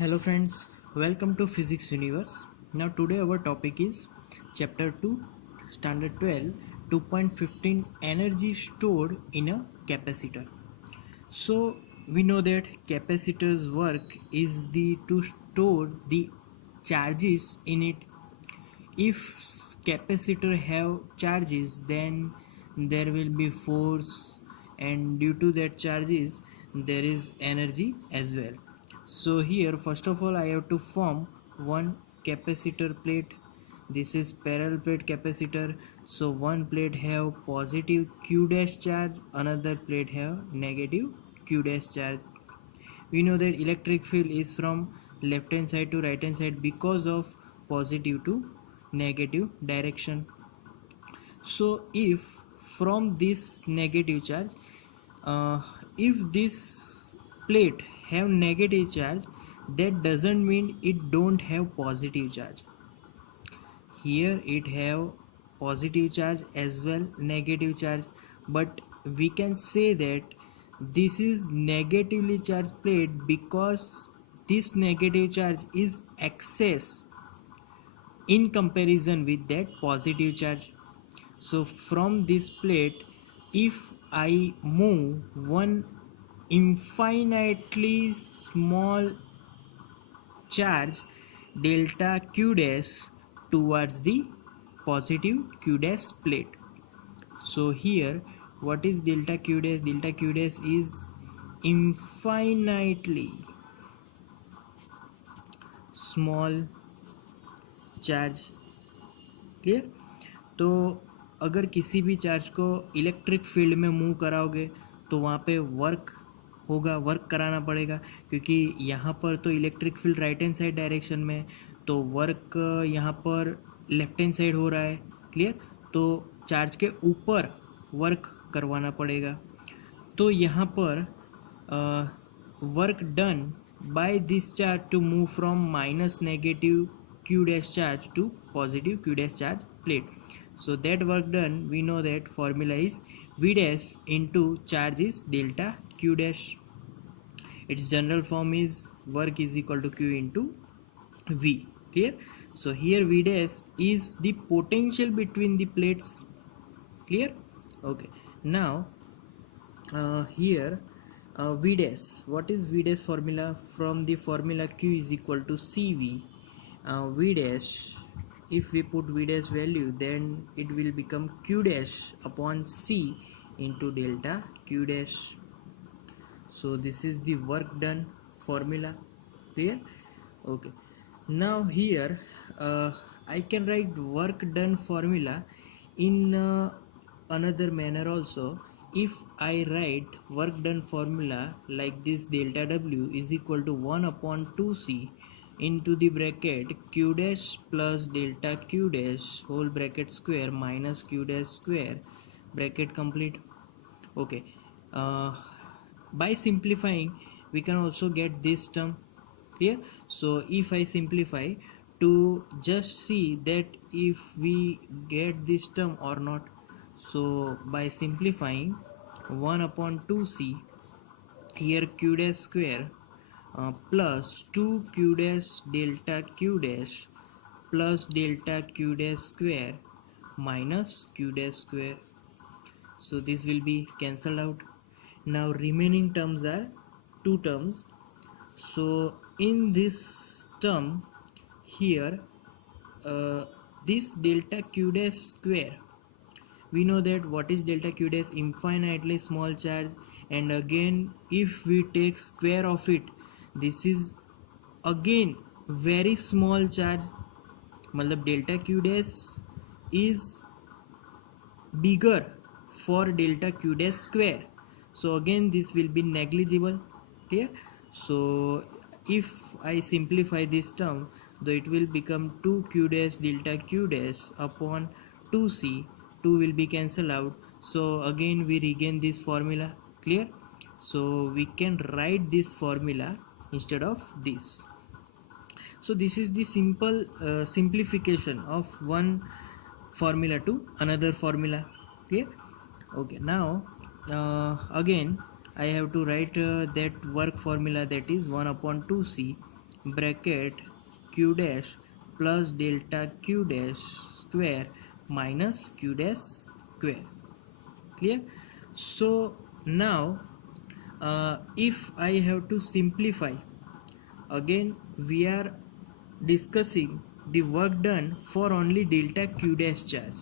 Hello friends, welcome to Physics Universe. Now today our topic is Chapter 2, Standard 12, 2.15 Energy stored in a capacitor. So we know that capacitor's work is to store the charges in it. If capacitor have charges, then there will be force, and due to that charges there is energy as well. So here first of all I have to form one capacitor plate. This is parallel plate capacitor. So one plate have positive q dash charge, another plate have negative q dash charge. We know that electric field is from left hand side to right hand side because of positive to negative direction. So if from this negative charge, uh, if this plate have negative charge, that doesn't mean it don't have positive charge. Here it have positive charge as well negative charge, but we can say that this is negatively charged plate because this negative charge is excess in comparison with that positive charge. So from this plate, if I move one infinitely small charge delta q dash towards the positive q dash plate. So here what is delta q dash? Delta q dash is infinitely small charge. Clear? तो अगर किसी भी charge को electric field में move कराओगे तो वहाँ पे वर्क होगा, वर्क कराना पड़ेगा, क्योंकि यहाँ पर तो electric field right hand side direction में, तो वर्क यहाँ पर लेफ्ट हैंड साइड हो रहा है. क्लियर? तो चार्ज के ऊपर वर्क करवाना पड़ेगा. तो यहाँ पर work done by this charge to move from minus negative q dash charge to positive q dash charge plate. So that work done, we know that formula is v dash into charge is delta q dash. Its general form is work is equal to q into v. Clear? So here v dash is the potential between the plates. Clear? Okay. Now here v dash, what is v dash formula? From the formula q is equal to cv. V dash, if we put v dash value, then it will become q dash upon c into delta q dash. So this is the work done formula. Clear? Okay. Now here I can write work done formula in another manner also. If I write work done formula like this, delta w is equal to 1 upon 2c into the bracket q dash plus delta q dash whole bracket square minus q dash square, bracket complete. Okay. By simplifying we can also get this term here. So if I simplify to just see that if we get this term or not, so by simplifying 1 upon 2c, here q dash square plus 2 q dash delta q dash plus delta q dash square minus q dash square. So this will be cancelled out. Now remaining terms are two terms. So in this term here, this delta q dash square, we know that what is delta q dash? Infinitely small charge, and again if we take square of it, this is again very small charge. मतलब delta q dash is bigger for delta q dash square, so again this will be negligible. Clear? So if I simplify this term, though it will become 2 q dash delta q dash upon 2c, 2 will be cancelled out, so again we regain this formula. Clear? So we can write this formula instead of this. So this is the simple simplification of one formula to another formula. Clear? Okay. Now again I have to write that work formula, that is 1 upon 2c bracket q dash plus delta q dash square minus q dash square. Clear? So now if I have to simplify, again we are discussing the work done for only delta q dash charge,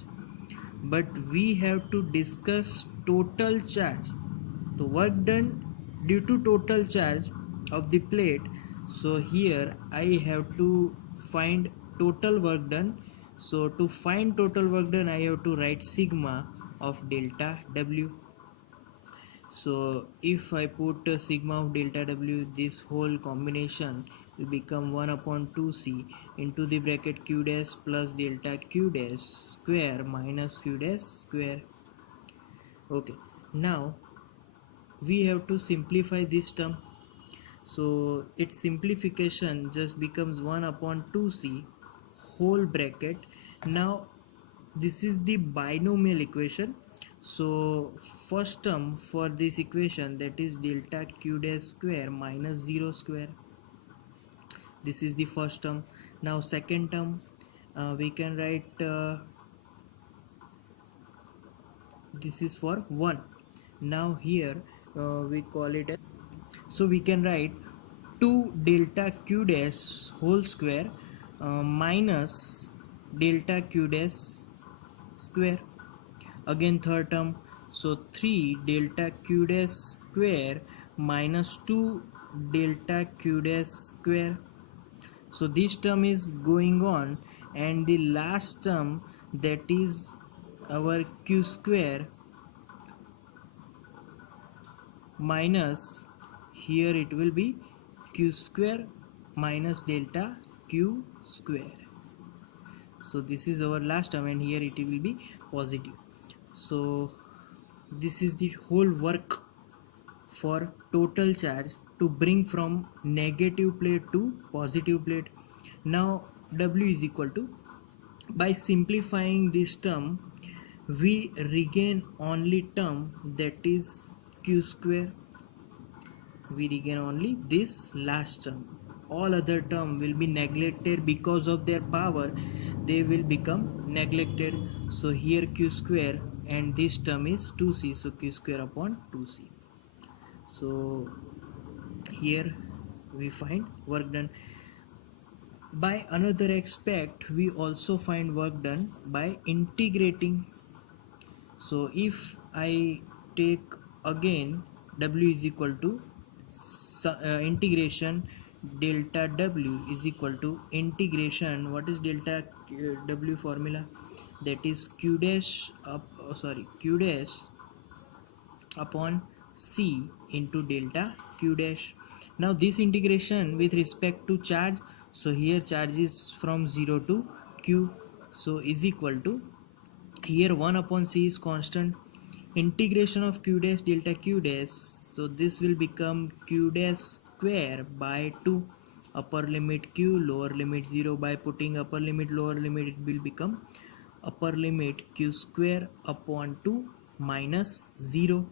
but we have to discuss total charge. The work done due to total charge of the plate. So here I have to find total work done. So to find total work done, I have to write sigma of delta w. So if I put sigma of delta w, this whole combination will become 1 upon 2c into the bracket q dash plus delta q dash square minus q dash square. Okay, now we have to simplify this term. So its simplification just becomes 1 upon 2c whole bracket. Now this is the binomial equation. So first term for this equation, that is delta q dash square minus 0 square. This is the first term. Now second term, we can write this is for 1. Now here we call it as, so we can write 2 delta q dash whole square minus delta q dash square. Again third term, so 3 delta q dash square minus 2 delta q dash square. So this term is going on, and the last term, that is our q square minus, here it will be q square minus delta q square. So this is our last term, and here it will be positive. So this is the whole work for total charge to bring from negative plate to positive plate. Now w is equal to, by simplifying this term, we regain only term, that is q square. We regain only this last term. All other term will be neglected because of their power. They will become neglected. So here q square, and this term is 2c, so q square upon 2c. So here we find work done. By another aspect, we also find work done by integrating. So if I take again w is equal to integration delta w is equal to integration, what is delta w formula, that is q dash q dash upon c into delta q dash. Now this integration with respect to charge, so here charge is from 0 to q, so is equal to, here 1 upon c is constant, integration of q dash delta q dash, so this will become q dash square by 2, upper limit q, lower limit 0, by putting upper limit lower limit, it will become upper limit q square upon 2 minus 0.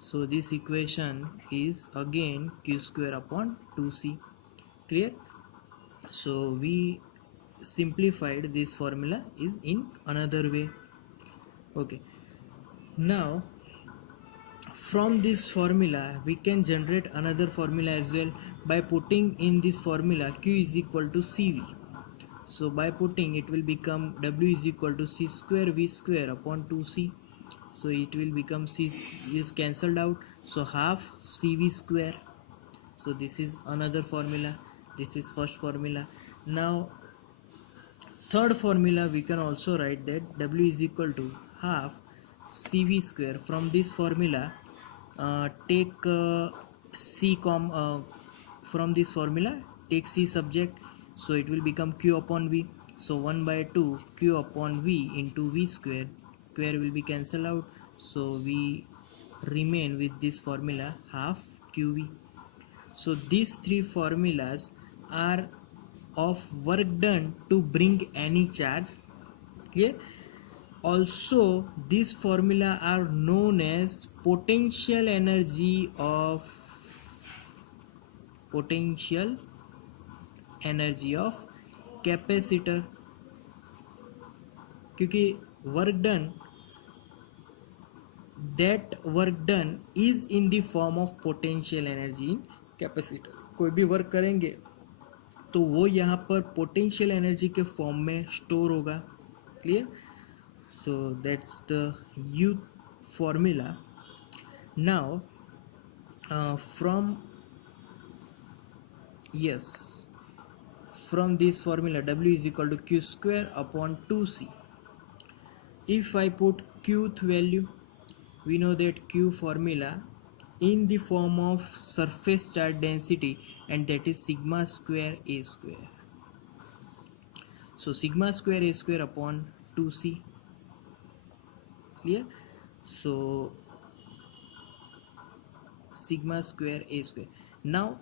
So this equation is again q square upon 2c. Clear? So we simplified this formula is in another way. Okay, now from this formula we can generate another formula as well by putting in this formula q is equal to cv. So by putting, it will become w is equal to c square v square upon 2c. So it will become c is cancelled out, so half cv square. So this is another formula. This is first formula. Now third formula, we can also write that w is equal to half cv square. From this formula, take from this formula take c subject, so it will become q upon v. So 1 by 2 q upon v into v square, square will be cancelled out, so we remain with this formula half qv. So these three formulas are of work done to bring any charge. Clear? Also these formula are known as potential energy of capacitor, क्योंकि work done, that work done is in the form of potential energy in capacitor. कोई भी work करेंगे तो वो यहाँ पर potential energy के form में स्टोर होगा। Clear? So that's the U formula. Now from yes from this formula, W is equal to q square upon 2c. If I put qth value, we know that q formula in the form of surface charge density, and that is sigma square a square. So sigma square a square upon 2c. Clear? So sigma square a square. Now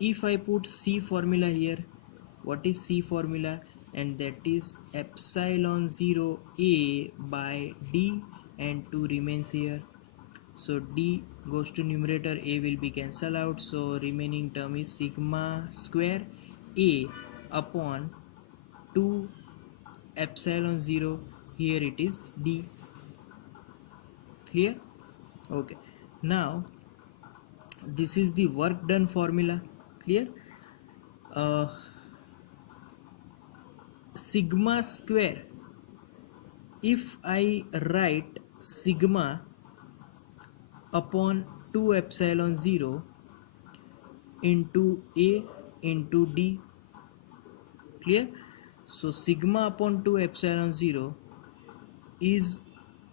if I put c formula here, what is c formula? And that is epsilon 0 a by d, and 2 remains here. So d goes to numerator, a will be cancelled out, so remaining term is sigma square a upon 2 epsilon 0, here it is d. Clear? Okay, now this is the work done formula. Clear? Sigma square, if I write sigma upon 2 epsilon 0 into a into d. Clear? So sigma upon 2 epsilon 0 is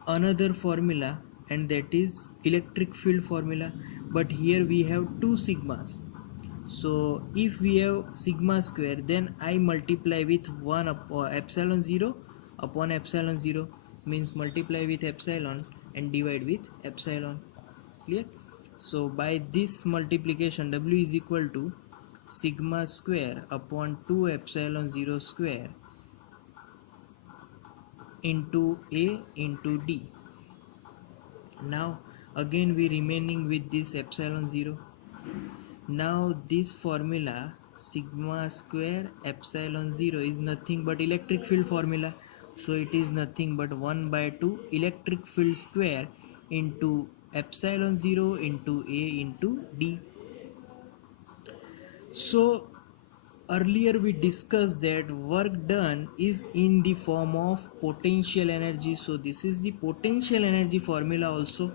another formula, and that is electric field formula, but here we have two sigmas. So if we have sigma square, then I multiply with 1 upon epsilon 0 upon epsilon 0, means multiply with epsilon and divide with epsilon. Clear? So by this multiplication, W is equal to sigma square upon 2 epsilon 0 square into a into d. Now again we remaining with this epsilon 0. Now this formula sigma square epsilon 0 is nothing but electric field formula, so it is nothing but 1 by 2 electric field square into epsilon 0 into a into d. So earlier we discussed that work done is in the form of potential energy, so this is the potential energy formula also.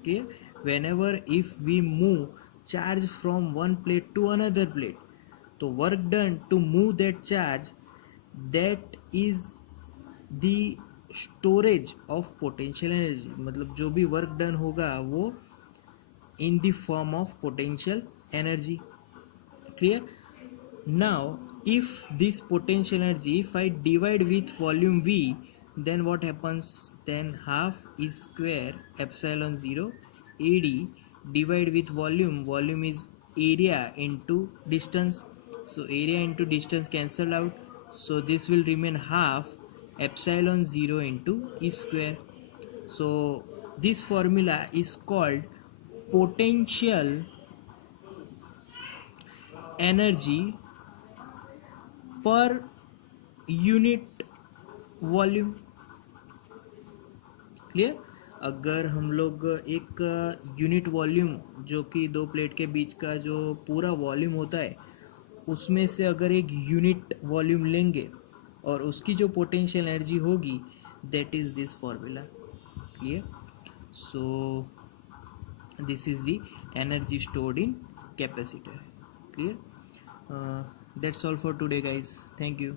Okay, whenever if we move charge from one plate to another plate, तो work done to move that charge, that is the storage of potential energy, मतलब जो भी work done होगा वो in the form of potential energy. Clear? Now if this potential energy, if I divide with volume V, then what happens? Then half is square epsilon 0 AD divide with volume, volume is area into distance, so area into distance cancel out, so this will remain half epsilon 0 into E square. So this formula is called potential energy per unit volume. Clear? अगर हम लोग एक unit volume, जो कि दो plate के बीच का जो पूरा वॉल्यूम होता है, उसमें से अगर एक यूनिट वॉल्यूम लेंगे और उसकी जो पोटेंशियल एनर्जी होगी, that is this formula. Clear? So this is the energy stored in capacitor. Clear? That's all for today, guys. Thank you.